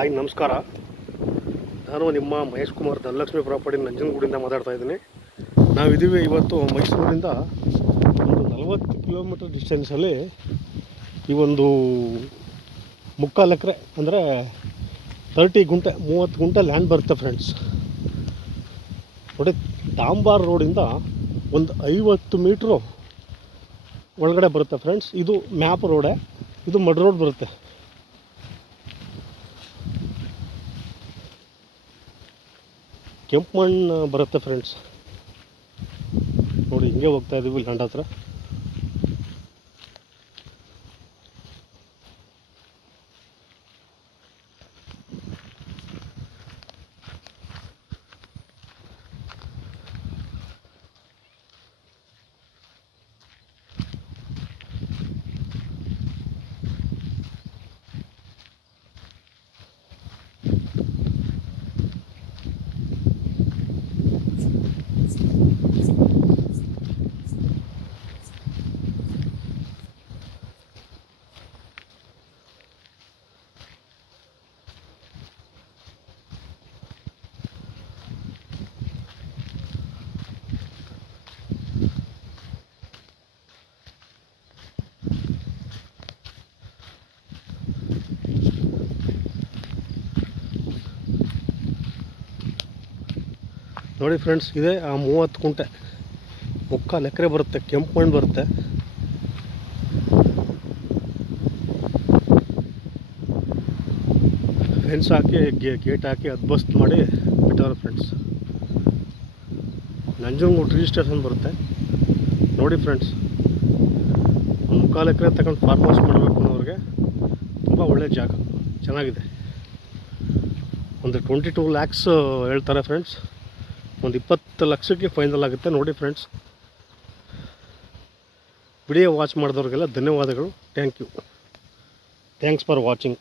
Hi ನಮಸ್ಕಾರ. ನಾನು ನಿಮ್ಮ ಮಹೇಶ್ ಕುಮಾರ್ ಧನಲಕ್ಷ್ಮಿ ಪ್ರಾಪರ್ಟಿ ನಂಜನಗೂಡಿಂದ ಮಾತಾಡ್ತಾ ಇದ್ದೀನಿ. ನಾವಿದ್ದೀವಿ ಇವತ್ತು ಮೈಸೂರಿಂದ ಒಂದು 40 ಕಿಲೋಮೀಟರ್ ಡಿಸ್ಟೆನ್ಸಲ್ಲಿ ಈ ಒಂದು 3/4 ಎಕರೆ ಅಂದರೆ 30 ಗುಂಟೆ 30 ಗುಂಟೆ ಲ್ಯಾಂಡ್ ಬರುತ್ತೆ ಫ್ರೆಂಡ್ಸ್. ನೋಡಿ, ಡಾಂಬಾರ್ ರೋಡಿಂದ ಒಂದು 50 ಮೀಟ್ರು ಒಳಗಡೆ ಬರುತ್ತೆ ಫ್ರೆಂಡ್ಸ್. ಇದು ಮ್ಯಾಪ್ ರೋಡೇ, ಇದು ಮಡ್ ರೋಡ್ ಬರುತ್ತೆ. ಕೆಂಪು ಮಣ್ಣು ಬರುತ್ತೆ ಫ್ರೆಂಡ್ಸ್. ನೋಡಿ, ಹಿಂಗೆ ಹೋಗ್ತಾ ಇದ್ದೀವಿ ಲ್ಯಾಂಡ್ ಹತ್ರ. ನೋಡಿ ಫ್ರೆಂಡ್ಸ್, ಇದೆ ಆ 30 ಗುಂಟೆ 3/4 ಎಕರೆ ಬರುತ್ತೆ. ಕೆಂಪು ಮಣ್ಣು ಬರುತ್ತೆ. ಫೆನ್ಸ್ ಹಾಕಿ ಗೇಟ್ ಹಾಕಿ ಅದ್ಬಸ್ತ್ ಮಾಡಿ ಬಿಟ್ಟವ್ರೆ ಫ್ರೆಂಡ್ಸ್. ನಂಜನಗೂಡು ರಿಜಿಸ್ಟ್ರೇಷನ್ ಬರುತ್ತೆ. ನೋಡಿ ಫ್ರೆಂಡ್ಸ್, 3/4 ಎಕರೆ ತಗೊಂಡು ಫಾರ್ಮ್ ಹೌಸ್ ಮಾಡಬೇಕು ಅನ್ನೋರಿಗೆ ತುಂಬ ಒಳ್ಳೆಯ ಜಾಗ, ಚೆನ್ನಾಗಿದೆ. ಒಂದು 22 lakhs ಹೇಳ್ತಾರೆ ಫ್ರೆಂಡ್ಸ್. ಒಂದು 20 ಲಕ್ಷಕ್ಕೆ ಫೈನಲ್ ಆಗುತ್ತೆ. ನೋಡಿ ಫ್ರೆಂಡ್ಸ್, ವಿಡಿಯೋ ವಾಚ್ ಮಾಡಿದವ್ರಿಗೆಲ್ಲ ಧನ್ಯವಾದಗಳು. Thanks for watching.